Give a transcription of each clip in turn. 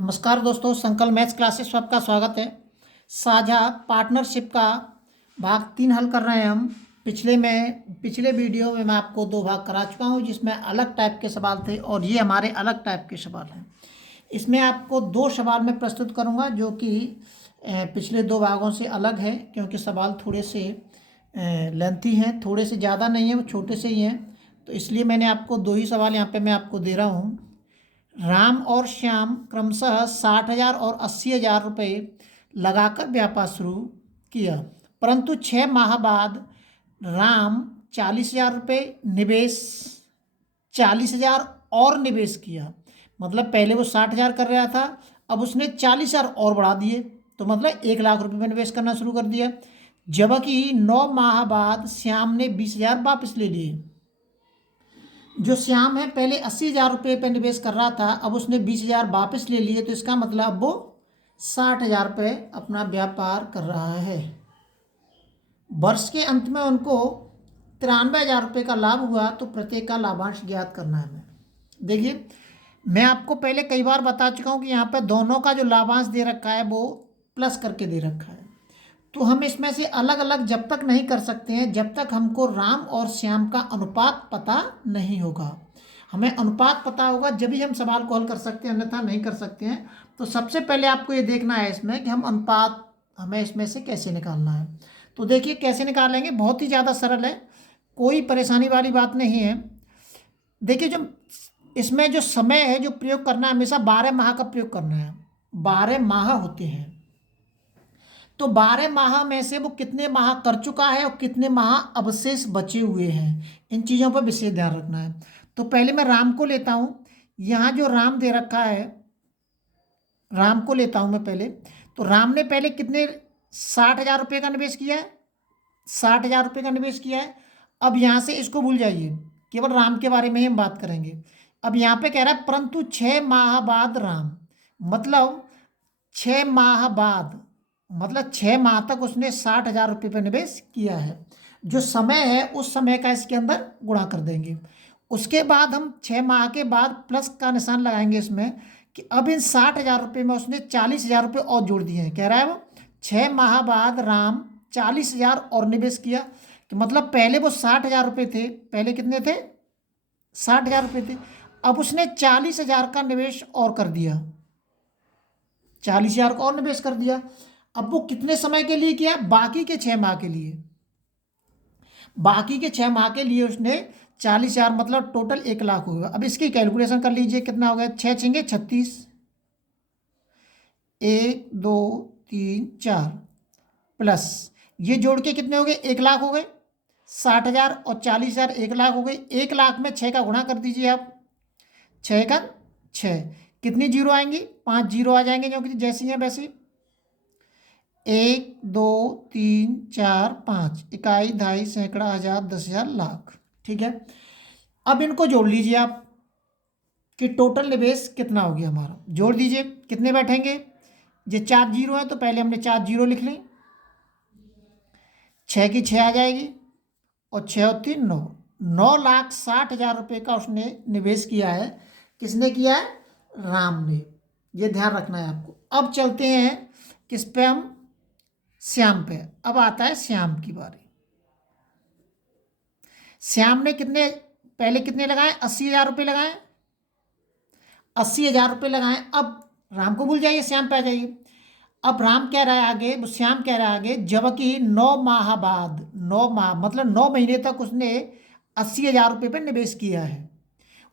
नमस्कार दोस्तों, संकल्प मैथ्स क्लासेस में आपका स्वागत है। साझा पार्टनरशिप का भाग 3 हल कर रहे हैं हम। पिछले वीडियो में मैं आपको 2 भाग करा चुका हूं, जिसमें अलग टाइप के सवाल थे और ये हमारे अलग टाइप के सवाल हैं। इसमें आपको 2 सवाल मैं प्रस्तुत करूंगा जो कि पिछले 2 भागों से अलग है, क्योंकि सवाल थोड़े से लेंथी हैं, थोड़े से ज़्यादा नहीं है, वो छोटे से ही हैं। तो इसलिए मैंने आपको 2 ही सवाल यहाँ पे मैं आपको दे रहा हूँ। राम और श्याम क्रमशः 60,000 और 80,000 रुपये लगाकर व्यापार शुरू किया, परंतु 6 माह बाद राम 40,000 रुपये निवेश 40,000 और निवेश किया। मतलब पहले वो 60,000 कर रहा था, अब उसने 40,000 और बढ़ा दिए, तो मतलब 1 लाख रुपये में निवेश करना शुरू कर दिया। जबकि 9 माह बाद श्याम ने 20,000 वापस ले लिए। जो श्याम है पहले 80,000 रुपये पर निवेश कर रहा था, अब उसने 20,000 वापस ले लिए, तो इसका मतलब वो 60,000 रुपये अपना व्यापार कर रहा है। वर्ष के अंत में उनको 93,000 रुपये का लाभ हुआ, तो प्रत्येक का लाभांश ज्ञात करना है हमें। देखिए, मैं आपको पहले कई बार बता चुका हूँ कि यहाँ पे दोनों का जो लाभांश दे रखा है वो प्लस करके दे रखा है। तो हम इसमें से अलग अलग जब तक नहीं कर सकते हैं जब तक हमको राम और श्याम का अनुपात पता नहीं होगा। हमें अनुपात पता होगा जब ही हम सवाल को हल कर सकते हैं, अन्यथा नहीं कर सकते हैं। तो सबसे पहले आपको ये देखना है इसमें कि हम अनुपात हमें इसमें से कैसे निकालना है। तो देखिए कैसे निकालेंगे, बहुत ही ज़्यादा सरल है, कोई परेशानी वाली बात नहीं है। देखिए, जो इसमें जो समय है जो प्रयोग करना है, हमेशा 12 माह का प्रयोग करना है। 12 माह होते हैं, तो 12 माह में से वो कितने माह कर चुका है और कितने माह अवशेष बचे हुए हैं, इन चीज़ों पर विशेष ध्यान रखना है। तो पहले मैं राम को लेता हूँ। यहाँ जो राम दे रखा है, राम को लेता हूँ मैं पहले। तो राम ने पहले कितने 60,000 रुपये का निवेश किया है, 60,000 रुपये का निवेश किया है। अब यहाँ से इसको भूल जाइए, केवल राम के बारे में ही हम बात करेंगे। अब यहाँ पे कह रहा है परंतु 6 माह बाद राम, मतलब 6 माह बाद, मतलब 6 माह तक उसने 60,000 रुपये पर निवेश किया है। जो समय है उस समय का इसके अंदर गुणा कर देंगे। उसके बाद हम 6 माह के बाद प्लस का निशान लगाएंगे इसमें, कि अब इन 60,000 रुपये में उसने 40,000 रुपये और जोड़ दिए हैं। कह रहा है वो 6 माह बाद राम 40,000 और निवेश किया, कि मतलब पहले वो 60,000 रुपये थे, पहले कितने थे 60,000 रुपये थे, अब उसने 40,000 का निवेश और कर दिया, 40,000 का और निवेश कर दिया। अब वो कितने समय के लिए किया, बाकी के 6 माह के लिए, बाकी के 6 माह के लिए उसने 40,000, मतलब टोटल 1 लाख होगा। अब इसकी कैलकुलेशन कर लीजिए, कितना हो गया, 6 छेंगे 36, 1 2 3 4 प्लस ये जोड़ के कितने हो गए, 1 लाख हो गए। 60,000 और 40,000 1 लाख हो गए। 1 लाख में 6 का गुणा कर दीजिए आप, 6 का 6, कितनी जीरो आएंगी, 5 जीरो आ जाएंगे, क्योंकि जैसी हैं वैसी। 1 2 3 4 5, इकाई, दहाई, सैकड़ा, हजार, 10,000, लाख। ठीक है, अब इनको जोड़ लीजिए आप कि टोटल निवेश कितना हो गया हमारा। जोड़ दीजिए, कितने बैठेंगे, ये 4 जीरो है तो पहले हमने 4 जीरो लिख ली, 6 की 6 आ जाएगी और 6 और 3 9, 9,60,000 रुपये का उसने निवेश किया है। किसने किया है, राम ने। ये ध्यान रखना है आपको। अब चलते हैं किस पे, हम श्याम पे। अब आता है श्याम की बारी। श्याम ने कितने पहले कितने लगाए, 80,000 रुपये लगाए, 80,000 रुपये लगाए। अब राम को भूल जाइए, श्याम पे आ जाइए। अब राम कह रहा है आगे, वो श्याम कह रहा है आगे, जबकि 9 माह बाद, 9 माह मतलब 9 महीने तक उसने 80,000 रुपये पर निवेश किया है।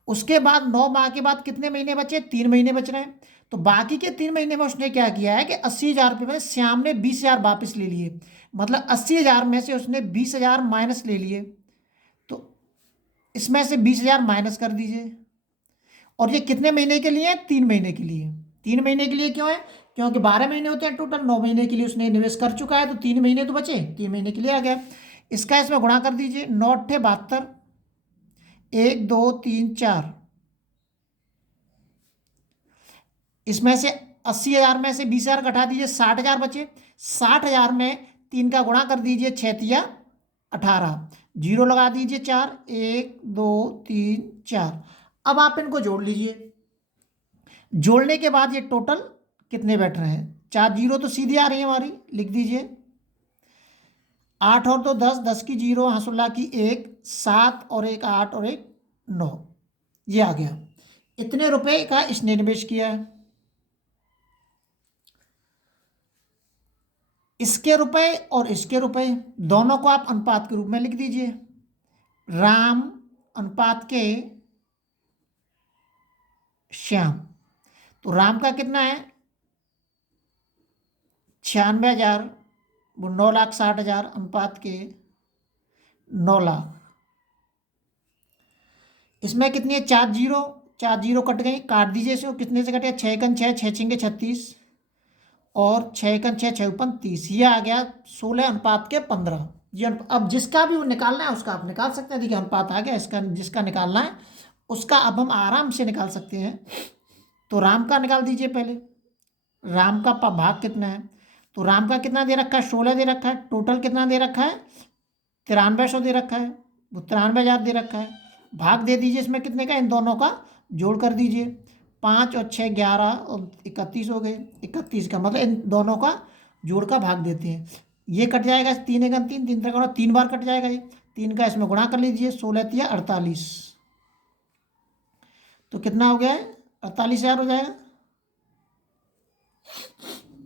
उसके बाद 9 माह के बाद कितने महीने बचे, 3 महीने बच रहे हैं। तो बाकी के 3 महीने में उसने क्या किया है कि 80,000 रुपये में श्याम ने 20,000 वापस ले लिए, मतलब 80,000 में से उसने 20,000 माइनस ले लिए। तो इसमें से 20,000 माइनस कर दीजिए। और ये कितने महीने के लिए है, 3 महीने के लिए। 3 महीने के लिए क्यों है, क्योंकि 12 महीने होते हैं टोटल, 9 महीने के लिए उसने निवेश कर चुका है, तो 3 महीने तो बचे, 3 महीने के लिए आ गया। इसका इसमें गुणा कर दीजिए, 9 8 72, 1 2 3 4, इसमें से 80,000 में से 20,000 घटा दीजिए, 60,000 बचे। 60,000 में 3 का गुणा कर दीजिए, 6 तिया 18, जीरो लगा दीजिए, 4 1 2 3 4। अब आप इनको जोड़ लीजिए। जोड़ने के बाद ये टोटल कितने बैठ रहे हैं। 4 जीरो तो सीधी आ रही है हमारी, लिख दीजिए। 8 और 2 10, 10 की जीरो, हंसुल्ला की 1, 7 और 1 8 और 1 9, ये आ गया। इतने रुपए का इसने निवेश किया है। इसके रुपए और इसके रुपए दोनों को आप अनुपात के रूप में लिख दीजिए। राम अनुपात के श्याम। तो राम का कितना है 96,000, वो 9,60,000 अनुपात के 9 लाख। इसमें कितनी है 4 जीरो, 4 जीरो कट गई, काट दीजिए इसको। कितने से कटे 6 एकन 6, 6 छिंगे 36 और 6 एकन 6, 6 ऊपर 30, ये आ गया 16 अनुपात के 15। ये अब जिसका भी वो निकालना है उसका आप निकाल सकते हैं। देखिए अनुपात आ गया, इसका जिसका निकालना है उसका अब हम आराम से निकाल सकते हैं। तो राम का निकाल दीजिए पहले। राम का भाग कितना है, तो राम का कितना दे रखा है 16 दे रखा है। टोटल कितना दे रखा है 9300 दे रखा है, वो 93,000 दे रखा है। भाग दे दीजिए इसमें कितने का, इन दोनों का जोड़ कर दीजिए। 5 और 6 11 और 31 हो गए। 31 का मतलब इन दोनों का जोड़ का भाग देते हैं। ये कट जाएगा 3 एकन 3, 3 तक 3 बार कट जाएगा ये। 3 का इसमें गुणा कर लीजिए, 16 तिया 48, तो कितना हो गया है 48,000 हो जाएगा।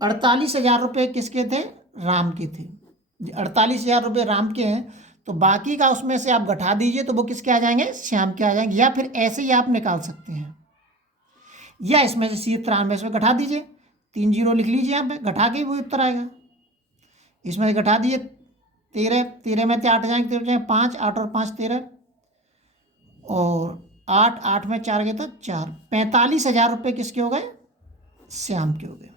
48,000 रुपये किसके थे, राम के थे। 48,000 रुपये राम के हैं, तो बाकी का उसमें से आप घटा दीजिए तो वो किसके आ जाएंगे, श्याम के आ जाएंगे। या फिर ऐसे ही आप निकाल सकते हैं, या इसमें से सीधे 93 में घटा दीजिए। 3 जीरो लिख लीजिए यहाँ पे, घटा के वो उत्तर आएगा। इसमें से घटा दिए 13, 13 में 8 जाएंगे, 13 जाएंगे 5, 8 और 5 13, और 8, 8 में 4 गए तो 4। 45,000 रुपये किसके हो गए, श्याम के हो गए।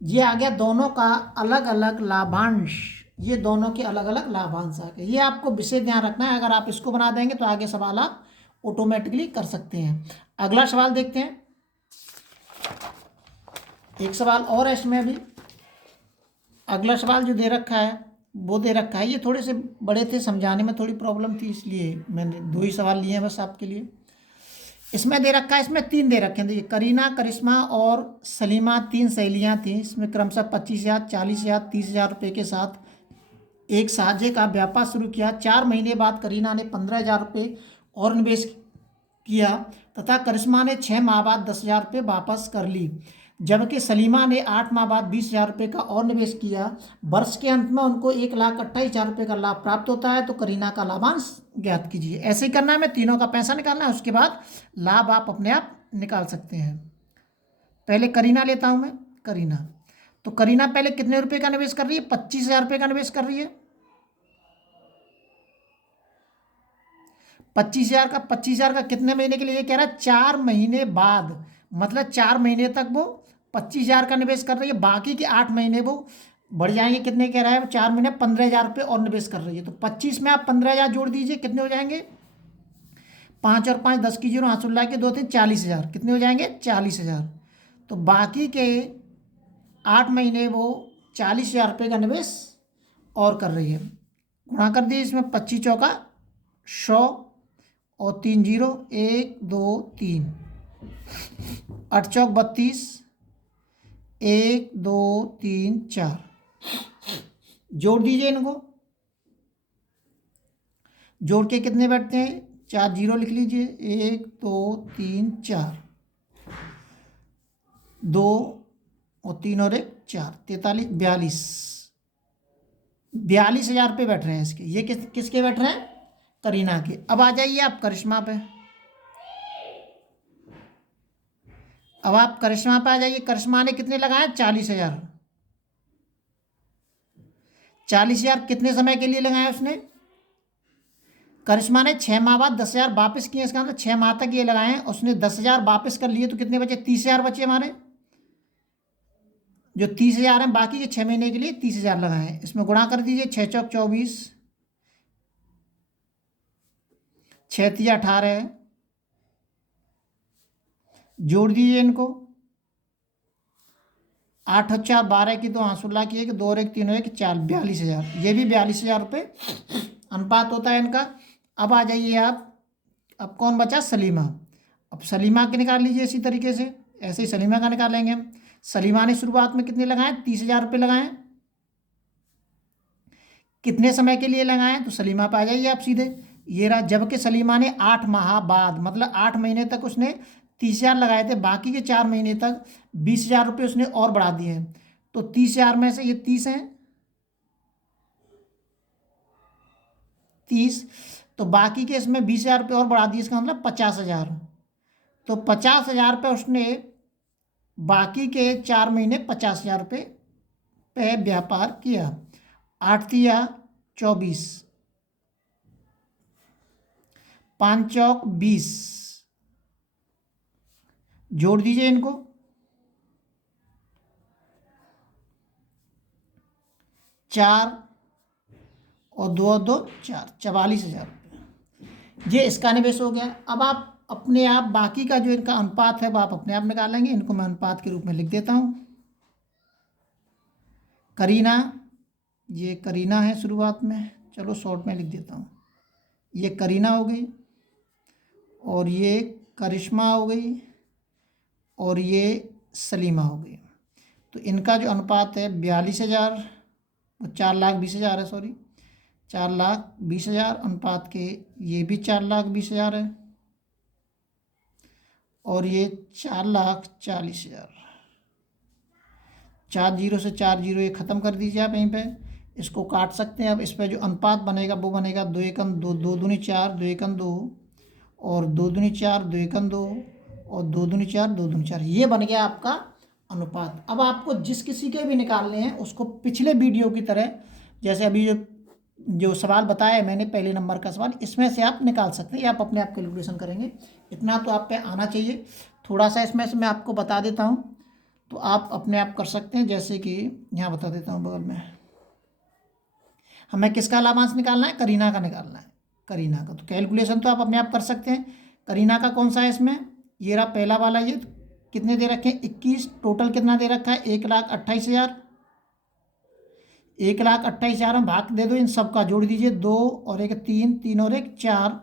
ये आ गया दोनों का अलग अलग लाभांश। ये दोनों के अलग अलग लाभांश आ गए। ये आपको विशेष ध्यान रखना है। अगर आप इसको बना देंगे तो आगे सवाल आप ऑटोमेटिकली कर सकते हैं। अगला सवाल देखते हैं। एक सवाल और है इसमें अभी। अगला सवाल जो दे रखा है वो दे रखा है, ये थोड़े से बड़े थे, समझाने में थोड़ी प्रॉब्लम थी, इसलिए मैंने 2 ही सवाल लिए हैं बस आपके लिए। इसमें दे रखा है, इसमें 3 दे रखे हैं। देखिए करीना, करिश्मा और सलीमा 3 सहेलियां थीं। इसमें क्रमशः 25,000, 40,000, 30,000 रुपये के साथ एक साझे का व्यापार शुरू किया। 4 महीने बाद करीना ने 15,000 रुपये और निवेश किया तथा करिश्मा ने 6 माह बाद 10,000 रुपये वापस कर ली, जबकि सलीमा ने 8 माह बाद 20,000 रुपये का और निवेश किया। वर्ष के अंत में उनको 1,28,000 रुपये का लाभ प्राप्त होता है। तो करीना का लाभांश ज्ञात कीजिए। ऐसे ही करना है, मैं तीनों का पैसा निकालना है, उसके बाद लाभ आप अपने आप निकाल सकते हैं। पहले करीना लेता हूँ मैं। करीना, तो करीना पहले कितने रुपये का निवेश कर रही है, 25,000 रुपये का निवेश कर रही है। 25,000 का कितने महीने के लिए कह रहा है, 4 महीने बाद, मतलब 4 महीने तक वो 25,000 का निवेश कर रही है। बाकी के 8 महीने वो बढ़ जाएंगे। कितने कह रहा है, 4 महीने 15,000 रुपये और निवेश कर रही है। तो 25 में आप 15,000 जोड़ दीजिए, कितने हो जाएंगे, 5 और 5 10 की जीरो, 8 के 2 3 40,000, कितने हो जाएंगे 40,000। तो बाकी के 8 महीने वो 40,000 रुपये का निवेश और कर रही है। गुणा कर दिए इसमें, 25 चौका 100 और 3 जीरो, 1 2 3, 8 चौक 32, 1 2 3 4, जोड़ दीजिए इनको। जोड़ के कितने बैठते हैं, 4 जीरो लिख लीजिए, 1 2 3 4, 2 और 3 और 1 4, 43 42,000 रुपये बैठ रहे हैं इसके। ये किसके बैठ रहे हैं, करीना के। अब आ जाइए आप करिश्मा पे। अब आप करिश्मा पे आ जाइए। करिश्मा ने कितने लगाए, 40,000। 40,000 कितने समय के लिए लगाया उसने, करिश्मा ने 6 माह बाद 10,000 वापस किए। इसका मतलब 6 माह तक ये लगाए हैं, उसने 10,000 वापस कर लिए। तो कितने बचे, 30,000 बचे हमारे। जो 30,000 हैं, बाकी के 6 महीने के लिए 30,000 लगाए हैं। इसमें गुणा कर दीजिए, 6 चौक 24, 6 तिया 18, जोड़ दीजिए इनको। 8 और 4 12 की, 2 16 की, 1 2 और 1 3 और 1 4, 42,000। ये भी 42,000 रुपये अनुपात होता है इनका। अब आ जाइए आप, अब कौन बचा, सलीमा। अब सलीमा के निकाल लीजिए इसी तरीके से, ऐसे ही सलीमा का निकालेंगे हम। सलीमा ने शुरुआत में कितने लगाए, 30,000 रुपये लगाए। कितने समय के लिए लगाए, तो सलीमा पे आ जाइए आप सीधे। ये रहा, जबकि सलीमा ने 8 माह बाद, मतलब 8 महीने तक उसने 30,000 लगाए थे, बाकी के 4 महीने तक 20,000 रुपये उसने और बढ़ा दिए हैं। तो 30,000 में से ये 30 हैं, 30, तो बाकी के इसमें 20,000 रुपये और बढ़ा दिए, इसका मतलब 50,000। तो 50,000 रुपये उसने बाकी के 4 महीने 50,000 रुपये पे व्यापार किया। 8 तिया 24, 5 चौक 20, जोड़ दीजिए इनको, 4 और 2 और 2 4, 44,000 रुपये। ये इसका निवेश हो गया। अब आप अपने आप बाकी का जो इनका अनुपात है वो आप अपने आप निकालेंगे। इनको मैं अनुपात के रूप में लिख देता हूँ। करीना, ये करीना है शुरुआत में, चलो शॉर्ट में लिख देता हूँ। ये करीना हो गई, और ये करिश्मा हो गई, और ये सलीमा हो गई। तो इनका जो अनुपात है 42,000, 4,20,000 है, सॉरी 4,20,000 अनुपात के, ये भी 4,20,000 है, और ये 4,40,000। 4 जीरो से 4 जीरो ये ख़त्म कर दीजिए आप यहीं पे, इसको काट सकते हैं। अब इस पर जो अनुपात बनेगा वो बनेगा 2 एकम 2, 2 दूनी 4, 2 एकम 2, और 2 दूनी 4, 2 एकम 2, और 2 दूनी 4, 2 दूनी 4। ये बन गया आपका अनुपात। अब आपको जिस किसी के भी निकालने हैं उसको पिछले वीडियो की तरह, जैसे अभी जो सवाल बताया मैंने, पहले नंबर का सवाल, इसमें से आप निकाल सकते हैं, या आप अपने आप कैलकुलेशन करेंगे। इतना तो आप पे आना चाहिए। थोड़ा सा इसमें से मैं आपको बता देता हूँ, तो आप अपने आप कर सकते हैं। जैसे कि यहाँ बता देता हूँ बगल में, हमें किसका लाभांश निकालना है, करीना का निकालना है, करीना का। तो कैलकुलेशन तो आप अपने आप कर सकते हैं। करीना का कौन सा है इसमें, ये रहा पहला वाला। ये कितने दे रखे हैं, 21। टोटल कितना दे रखा है, 1,28,000। 1,28,000 में भाग दे दो इन सब का, जोड़ दीजिए, 2 और 1 3, 3 और 1 4,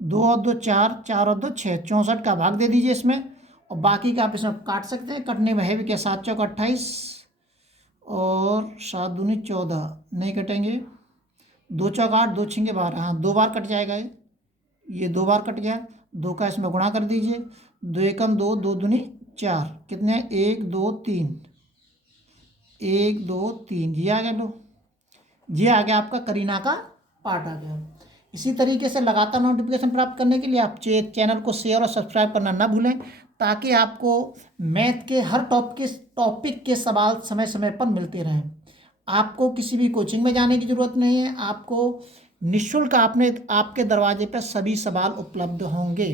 2 और 2 4, 4 और 2 6, 64 का भाग दे दीजिए इसमें। और बाकी का आप इसमें काट सकते हैं। कटने में है भी क्या, 7 चौक 28, और 7 दूनी 14, नहीं कटेंगे, 2 चौक 8, 2 छिंगे 12, हाँ 2 बार कट जाएगा ये 2 बार कट गया। 2 का इसमें गुणा कर दीजिए, 2 एकम 2, 2 दूनी 4, कितने, 1 2 3, 1 2 3, ये आ गया। लो, ये आ गया आपका करीना का पार्ट आ गया। इसी तरीके से लगातार नोटिफिकेशन प्राप्त करने के लिए आप चैनल को शेयर और सब्सक्राइब करना ना भूलें, ताकि आपको मैथ के हर टॉपिक के सवाल समय समय पर मिलते रहें। आपको किसी भी कोचिंग में जाने की ज़रूरत नहीं है। आपको निःशुल्क आपके दरवाजे पर सभी सवाल उपलब्ध होंगे।